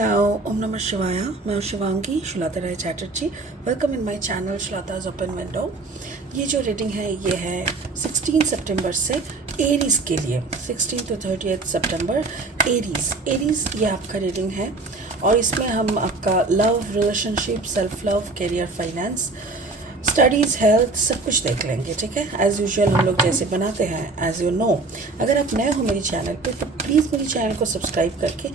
Hello, Om Namah Shivaya. मैं हूँ Shivangi Shulata Roy Chatterjee. Welcome in my channel Shulata's open window. ये जो रीडिंग है ये है 16 सितंबर से एरीज के लिए. 16 to 30 सितंबर एरीज ये आपका रीडिंग है और इसमें हम आपका love, relationship, self love, career, finance, studies, health सब कुछ देख लेंगे. ठीक है, एज़ यूजुअल हम लोग जैसे बनाते हैं. एज़ यू नो, अगर आप नए हो मेरी चैनल पे तो प्लीज़ मेरी चैनल को सब्सक्राइब करके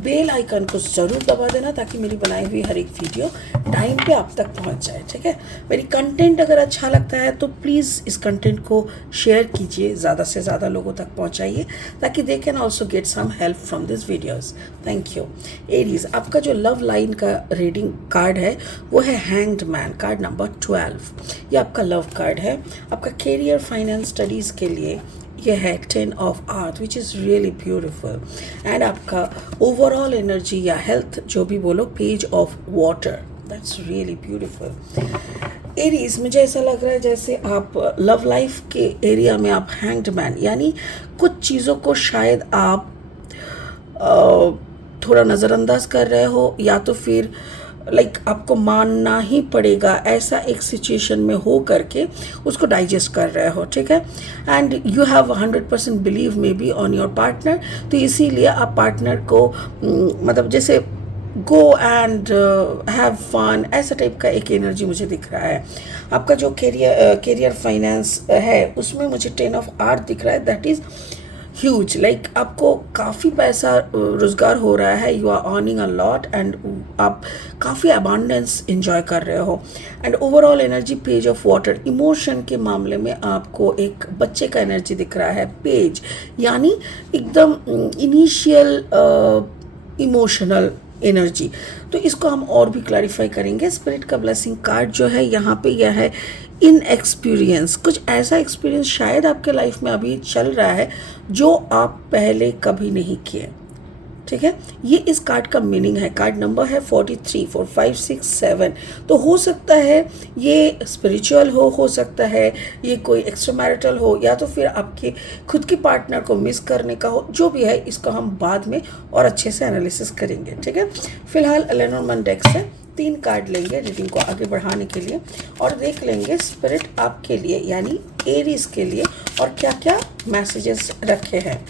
बेल आइकन को ज़रूर दबा देना ताकि मेरी बनाई हुई हर एक वीडियो टाइम पे आप तक पहुंच जाए. ठीक है, मेरी कंटेंट अगर अच्छा लगता है तो प्लीज़ इस कंटेंट को शेयर कीजिए, ज़्यादा से ज़्यादा लोगों तक पहुँचाइए ताकि they can also get some help from this videos. Thank you. Aries, आपका जो लव लाइन का रीडिंग कार्ड है वो है हैंग्ड मैन, कार्ड नंबर 12. ये आपका लव कार्ड है. आपका करियर, फाइनेंस, स्टडीज़ के लिए ये है 10 ऑफ आर्थ which is really beautiful. And आपका ओवरऑल एनर्जी या हेल्थ जो भी बोलो, page of water, that's really beautiful. Aries, मुझे ऐसा लग रहा है जैसे आप लव लाइफ के एरिया में आप हैंग्ड मैन, यानी कुछ चीज़ों को शायद आप थोड़ा नज़रअंदाज कर रहे हो या तो फिर आपको मानना ही पड़ेगा, ऐसा एक सिचुएशन में हो करके उसको डाइजेस्ट कर रहे हो. ठीक है, and you have 100% believe may be on your partner. तो इसीलिए आप पार्टनर को मतलब जैसे गो एंड हैव फन, ऐसा टाइप का एक एनर्जी मुझे दिख रहा है. आपका जो करियर फाइनेंस है उसमें मुझे 10 ऑफ आर्थ दिख रहा है. That is huge. आपको काफ़ी पैसा रोज़गार हो रहा है. You are earning a lot and आप काफ़ी अबांडेंस इंजॉय कर रहे हो. And overall energy, page of water. Emotion के मामले में आपको एक बच्चे का एनर्जी दिख रहा है. पेज यानी एकदम इनिशियल इमोशनल एनर्जी. तो इसको हम और भी क्लैरिफाई करेंगे. स्पिरिट का ब्लेसिंग कार्ड जो है यहाँ पे यह है इन एक्सपीरियंस. कुछ ऐसा एक्सपीरियंस शायद आपके लाइफ में अभी चल रहा है जो आप पहले कभी नहीं किए. ठीक है, ये इस कार्ड का मीनिंग है. कार्ड नंबर है 43, 4, 5, 6, 7. तो हो सकता है ये स्पिरिचुअल हो सकता है ये कोई एक्स्ट्रा मैरिटल हो, या तो फिर आपके खुद के पार्टनर को मिस करने का हो. जो भी है इसको हम बाद में और अच्छे से एनालिसिस करेंगे. ठीक है, फिलहाल लेनोर्मैन डेक से 3 कार्ड लेंगे रीडिंग को आगे बढ़ाने के लिए और देख लेंगे स्पिरिट आपके लिए यानी एरीज के लिए और क्या क्या मैसेजेस रखे हैं.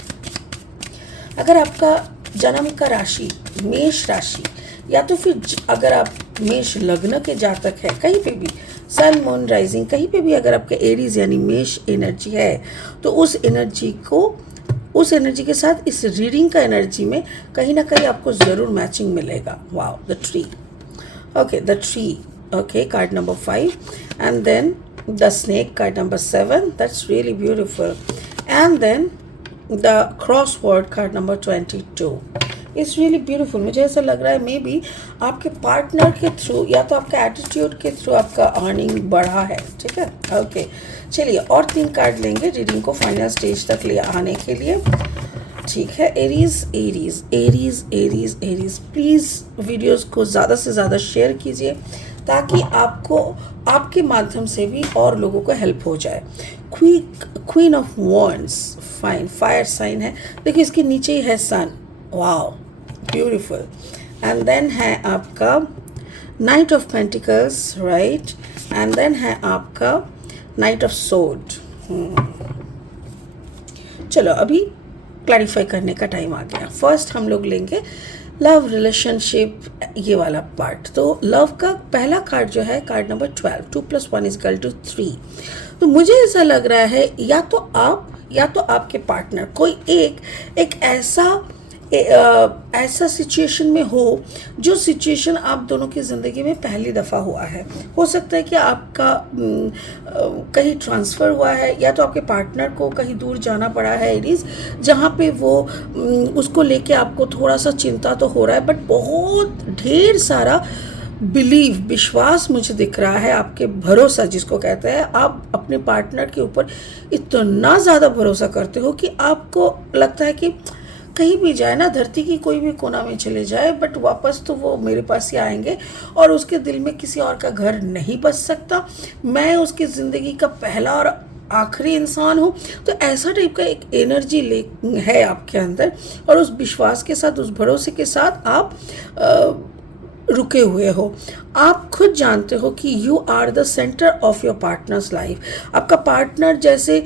अगर आपका जन्म का राशि मेष राशि या तो फिर अगर आप मेष लग्न के जातक है, कहीं पे भी सन, मून, राइजिंग, कहीं पे भी अगर आपका एरीज यानी मेष एनर्जी है तो उस एनर्जी के साथ इस रीडिंग का एनर्जी में कहीं ना कहीं आपको ज़रूर मैचिंग मिलेगा. Wow, the tree. Okay, the tree. Okay, card number 5. And then the snake, card number 7. That's really beautiful. And then the crossword, card number 22. It's really beautiful. मुझे ऐसा लग रहा है मे बी आपके पार्टनर के through या तो आपका एटीट्यूड के थ्रू आपका अर्निंग बढ़ा है. ठीक है, ओके. चलिए और 3 कार्ड लेंगे रीडिंग को फाइनल स्टेज तक ले आने के लिए. ठीक है, एरीज प्लीज़ वीडियोस को ज़्यादा से ज़्यादा शेयर कीजिए ताकि आपको आपके माध्यम से भी और लोगों को हेल्प हो जाए. Queen of wands, fine, fire sign है. देखिए इसके नीचे ही है sun. Wow, beautiful. And then है आपका knight of pentacles, right. And then है आपका नाइट ऑफ सोर्ड. चलो अभी क्लैरिफाई करने का टाइम आ गया. फर्स्ट हम लोग लेंगे लव, रिलेशनशिप, ये वाला पार्ट. तो लव का पहला कार्ड जो है कार्ड नंबर 12, 2 + 1 = 3. तो मुझे ऐसा लग रहा है या तो आप या तो आपके पार्टनर कोई एक ऐसा सिचुएशन में हो जो सिचुएशन आप दोनों की ज़िंदगी में पहली दफ़ा हुआ है. हो सकता है कि आपका कहीं ट्रांसफ़र हुआ है या तो आपके पार्टनर को कहीं दूर जाना पड़ा है एरीज, जहाँ पे वो उसको लेके आपको थोड़ा सा चिंता तो हो रहा है, बट बहुत ढेर सारा विश्वास मुझे दिख रहा है. आपके भरोसा जिसको कहते हैं, आप अपने पार्टनर के ऊपर इतना ज़्यादा भरोसा करते हो कि आपको लगता है कि कहीं भी जाए ना, धरती की कोई भी कोना में चले जाए, बट वापस तो वो मेरे पास ही आएंगे और उसके दिल में किसी और का घर नहीं बस सकता. मैं उसकी ज़िंदगी का पहला और आखिरी इंसान हूँ। तो ऐसा टाइप का एक एनर्जी ले है आपके अंदर, और उस विश्वास के साथ, उस भरोसे के साथ आप रुके हुए हो। आप खुद जानते हो कि you are the centre of your partner's life. आपका पार्टनर जैसे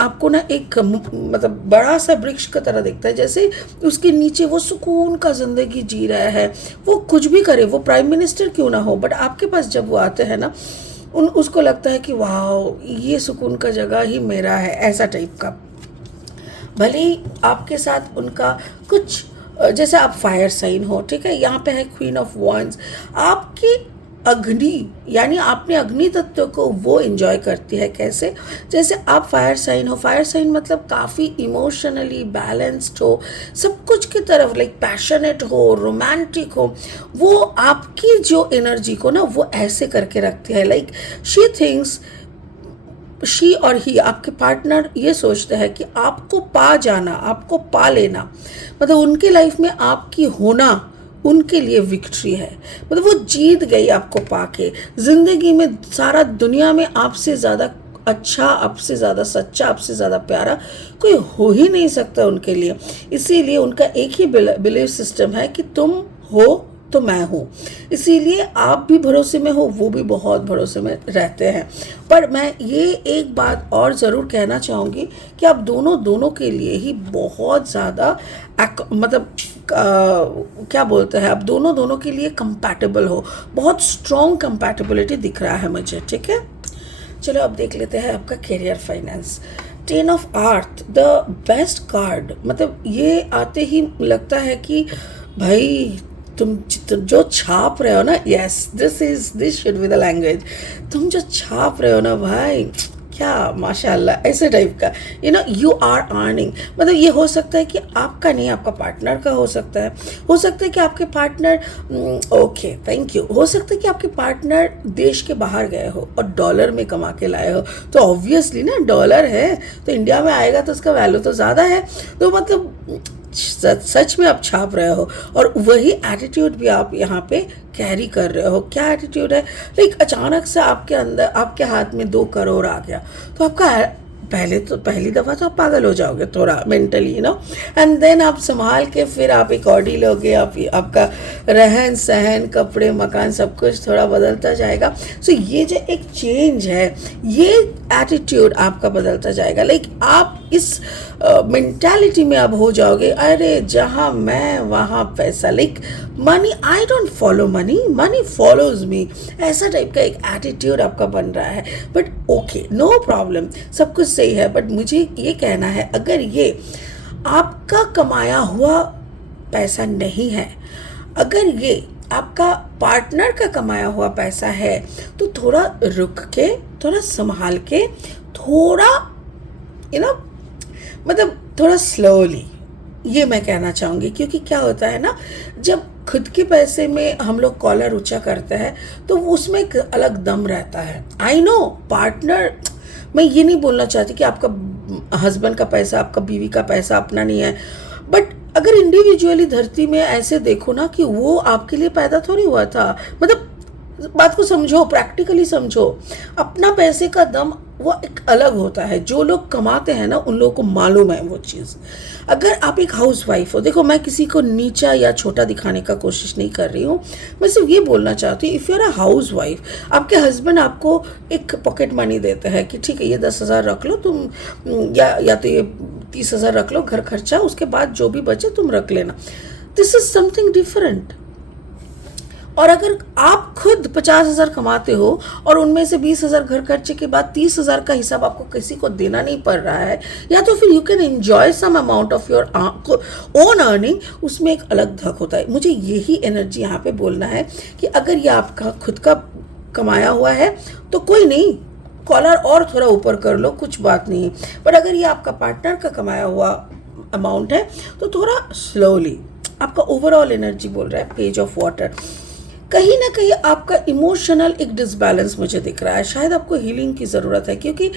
आपको ना एक मतलब बड़ा सा वृक्ष की तरह दिखता है, जैसे उसके नीचे वो सुकून का ज़िंदगी जी रहा है। वो कुछ भी करे, वो प्राइम मिनिस्टर क्यों ना हो, बट आपके पास जब वो आते हैं ना, उसको लगता है कि वाह, ये सुकून का जगह ही मेरा है, ऐसा टाइप का। भले ही आपके साथ उनका कुछ, जैसे आप फायर साइन हो, ठीक है, यहाँ पे है क्वीन ऑफ वॉन्ड्स। आपकी अग्नि, यानी आपने अग्नि तत्व को वो एंजॉय करती है। कैसे? जैसे आप फायर साइन हो, फायर साइन मतलब काफ़ी इमोशनली बैलेंस्ड हो, सब कुछ की तरफ लाइक पैशनेट हो, रोमांटिक हो। वो आपकी जो एनर्जी को ना वो ऐसे करके रखती है, लाइक शी थिंक्स, शी और ही, आपके पार्टनर ये सोचते हैं कि आपको पा जाना, आपको पा लेना, मतलब उनके लाइफ में आपकी होना उनके लिए विक्ट्री है। मतलब वो जीत गई आपको पाके। ज़िंदगी में सारा दुनिया में आपसे ज़्यादा अच्छा, आपसे ज़्यादा सच्चा, आपसे ज़्यादा प्यारा कोई हो ही नहीं सकता उनके लिए। इसीलिए उनका एक ही बिलीफ सिस्टम है कि तुम हो तो मैं हूँ। इसीलिए आप भी भरोसे में हो, वो भी बहुत भरोसे में रहते हैं। पर मैं ये एक बात और ज़रूर कहना चाहूँगी कि आप दोनों के लिए ही बहुत ज़्यादा मतलब क्या बोलते हैं, आप दोनों के लिए कंपैटिबल हो। बहुत स्ट्रॉन्ग कंपैटिबिलिटी दिख रहा है मुझे, ठीक है। चलो अब देख लेते हैं आपका career finance. 10 of earth, the best card. मतलब ये आते ही लगता है कि भाई तुम जो छाप रहे हो ना, yes, this should be the language. तुम जो छाप रहे हो ना भाई, क्या माशाल्लाह, ऐसे टाइप का, यू आर अर्निंग। मतलब ये हो सकता है कि आपका नहीं, आपका पार्टनर का हो सकता है। हो सकता है कि आपके पार्टनर, ओके थैंक यू, हो सकता है कि आपके पार्टनर देश के बाहर गए हो और डॉलर में कमा के लाए हो। तो ऑब्वियसली ना, डॉलर है तो इंडिया में आएगा तो उसका वैल्यू तो ज़्यादा है। तो मतलब सच में आप छाप रहे हो, और वही एटीट्यूड भी आप यहाँ पे कैरी कर रहे हो। क्या एटीट्यूड है? लाइक अचानक से आपके अंदर, आपके हाथ में 2 करोड़ आ गया, तो आपका पहली दफ़ा तो आप पागल हो जाओगे थोड़ा मेंटली, एंड देन आप संभाल के फिर आप एक ऑडी लोगे, आपका रहन सहन, कपड़े, मकान, सब कुछ थोड़ा बदलता जाएगा। सो ये जो एक चेंज है, ये एटीट्यूड आपका बदलता जाएगा। लाइक आप इस मेंटालिटी में अब हो जाओगे, अरे जहाँ मैं वहाँ पैसा, like money, I don't follow money, money follows मी, ऐसा टाइप का एक एटीट्यूड आपका बन रहा है। बट ओके, नो प्रॉब्लम, सब कुछ सही है। बट मुझे ये कहना है, अगर ये आपका कमाया हुआ पैसा नहीं है, अगर ये आपका पार्टनर का कमाया हुआ पैसा है, तो थोड़ा रुक के, थोड़ा संभाल के, थोड़ा मतलब थोड़ा स्लोली, ये मैं कहना चाहूँगी। क्योंकि क्या होता है ना, जब खुद के पैसे में हम लोग कॉलर ऊंचा करते हैं तो उसमें एक अलग दम रहता है। आई नो पार्टनर, मैं ये नहीं बोलना चाहती कि आपका हस्बैंड का पैसा, आपका बीवी का पैसा अपना नहीं है, बट अगर इंडिविजुअली धरती में ऐसे देखो ना कि वो आपके लिए पैदा थोड़ी हुआ था। मतलब बात को समझो, प्रैक्टिकली समझो। अपना पैसे का दम वो एक अलग होता है। जो लोग कमाते हैं ना, उन लोगों को मालूम है वो चीज़। अगर आप एक हाउस वाइफ हो, देखो मैं किसी को नीचा या छोटा दिखाने का कोशिश नहीं कर रही हूँ, मैं सिर्फ ये बोलना चाहती हूँ, if you are a housewife, आपके हस्बैंड आपको एक पॉकेट मनी देते हैं कि ठीक है ये 10,000 रख लो तुम, या तो ये 30,000 रख लो घर खर्चा, उसके बाद जो भी बचे तुम रख लेना। This is something different. और अगर आप खुद 50,000 कमाते हो और उनमें से 20,000 घर खर्चे के बाद 30,000 का हिसाब आपको किसी को देना नहीं पड़ रहा है, या तो फिर you can enjoy some amount of your own earning, उसमें एक अलग धक होता है। मुझे यही एनर्जी यहाँ पे बोलना है कि अगर ये आपका खुद का कमाया हुआ है तो कोई नहीं, कॉलर और थोड़ा ऊपर कर लो, कुछ बात नहीं। पर अगर ये आपका पार्टनर का कमाया हुआ अमाउंट है तो थोड़ा स्लोली। आपका ओवरऑल एनर्जी बोल रहा है पेज ऑफ वाटर। कहीं ना कहीं आपका इमोशनल एक डिसबैलेंस मुझे दिख रहा है। शायद आपको हीलिंग की ज़रूरत है, क्योंकि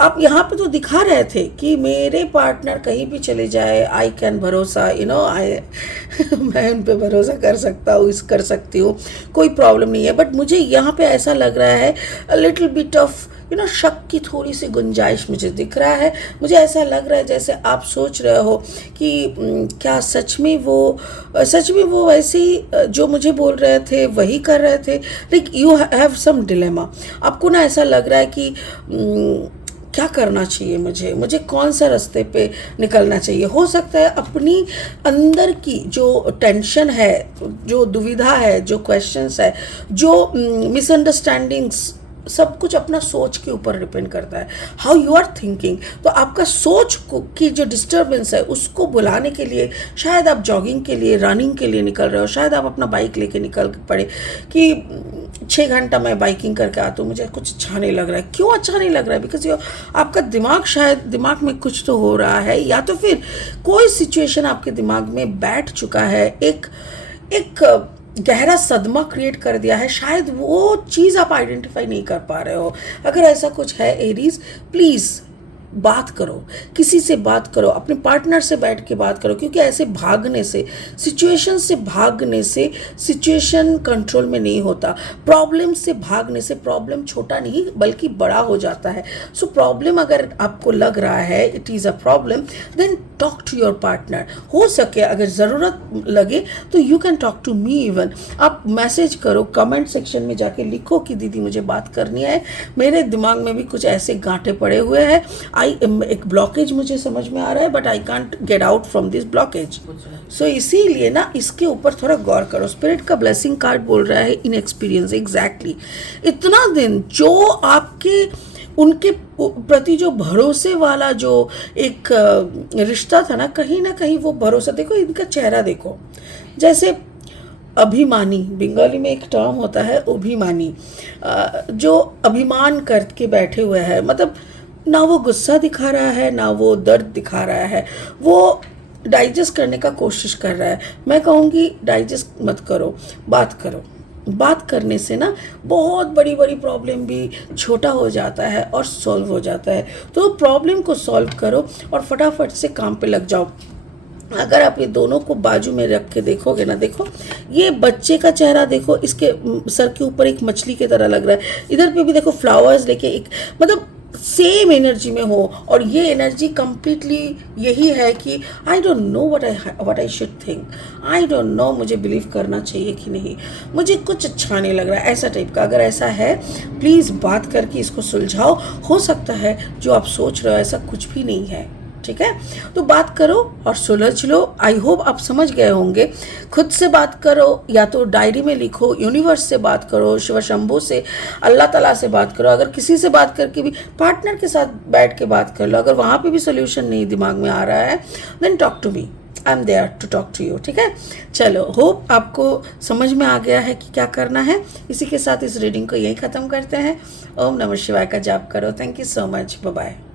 आप यहाँ पे तो दिखा रहे थे कि मेरे पार्टनर कहीं भी चले जाए, आई कैन भरोसा, मैं उन पे भरोसा कर सकता हूँ, कर सकती हूँ, कोई प्रॉब्लम नहीं है। बट मुझे यहाँ पे ऐसा लग रहा है अ लिटिल बिट ऑफ शक की थोड़ी सी गुंजाइश मुझे दिख रहा है। मुझे ऐसा लग रहा है जैसे आप सोच रहे हो कि क्या सच में वो वैसे ही जो मुझे बोल रहे थे वही कर रहे थे। Like you have some dilemma. आपको ना ऐसा लग रहा है कि क्या करना चाहिए, मुझे कौन सा रास्ते पे निकलना चाहिए। हो सकता है अपनी अंदर की जो टेंशन है, जो दुविधा है, जो क्वेश्चंस है, जो मिसअंडरस्टैंडिंग्स, सब कुछ अपना सोच के ऊपर डिपेंड करता है, हाउ यू आर थिंकिंग। तो आपका सोच की जो डिस्टर्बेंस है उसको बुलाने के लिए शायद आप जॉगिंग के लिए, रनिंग के लिए निकल रहे हो, शायद आप अपना बाइक लेके निकल पड़े कि 6 घंटा मैं बाइकिंग करके आता हूँ, मुझे कुछ अच्छा नहीं लग रहा है। क्यों अच्छा नहीं लग रहा है? बिकॉज आपका दिमाग में कुछ तो हो रहा है, या तो फिर कोई सिचुएशन आपके दिमाग में बैठ चुका है, एक गहरा सदमा क्रिएट कर दिया है। शायद वो चीज़ आप आइडेंटिफाई नहीं कर पा रहे हो। अगर ऐसा कुछ है एरीज, प्लीज़ बात करो, किसी से बात करो, अपने पार्टनर से बैठ के बात करो, क्योंकि ऐसे भागने से, सिचुएशन कंट्रोल में नहीं होता। प्रॉब्लम से भागने से प्रॉब्लम छोटा नहीं बल्कि बड़ा हो जाता है। सो प्रॉब्लम अगर आपको लग रहा है it is a problem, then talk to your partner. हो सके अगर ज़रूरत लगे तो you can talk to me even. आप मैसेज करो, कमेंट सेक्शन में जाके लिखो कि दीदी मुझे बात करनी है, मेरे दिमाग में भी कुछ ऐसे गांठे पड़े हुए हैं, एक ब्लॉकेज मुझे समझ में आ रहा है, but I can't get out from this blockage. So इसीलिए ना इसके ऊपर थोड़ा गौर करो। स्पिरिट का ब्लेसिंग कार्ड बोल रहा है इन एक्सपीरियंस। एग्जैक्टली इतना दिन जो आपके उनके प्रति जो भरोसे वाला जो एक रिश्ता था ना कहीं वो भरोसा, देखो इनका चेहरा देखो, जैसे अभिमानी, बंगाली में एक टर्म होता है अभिमानी, जो अभिमान करके बैठे हुए हैं। मतलब ना वो गुस्सा दिखा रहा है, ना वो दर्द दिखा रहा है, वो डाइजेस्ट करने का कोशिश कर रहा है। मैं कहूँगी डाइजेस्ट मत करो, बात करो। बात करने से ना बहुत बड़ी बड़ी प्रॉब्लम भी छोटा हो जाता है और सॉल्व हो जाता है। तो प्रॉब्लम को सॉल्व करो और फटाफट से काम पे लग जाओ। अगर आप ये दोनों को बाजू में रख के देखोगे ना, देखो ये बच्चे का चेहरा देखो, इसके सर के ऊपर एक मछली की तरह लग रहा है, इधर पे भी देखो फ्लावर्स लेके, एक मतलब सेम एनर्जी में हो। और ये एनर्जी कंप्लीटली यही है कि I don't know what I should think, I don't know मुझे बिलीव करना चाहिए कि नहीं, मुझे कुछ अच्छा नहीं लग रहा है, ऐसा टाइप का। अगर ऐसा है प्लीज़ बात करके इसको सुलझाओ। हो सकता है जो आप सोच रहे हो ऐसा कुछ भी नहीं है, ठीक है? तो बात करो और सुलझ लो। आई होप आप समझ गए होंगे। खुद से बात करो, या तो डायरी में लिखो, यूनिवर्स से बात करो, शिव शंभू से, अल्लाह ताला से बात करो। अगर किसी से बात करके भी पार्टनर के साथ बैठ के बात कर लो, अगर वहाँ पे भी सोल्यूशन नहीं दिमाग में आ रहा है, then talk to me, I am there to talk to you, ठीक है? चलो, होप आपको समझ में आ गया है कि क्या करना है। इसी के साथ इस रीडिंग को यहीं ख़त्म करते हैं। ओम नमः शिवाय का जाप करो। Thank you so much, bye bye.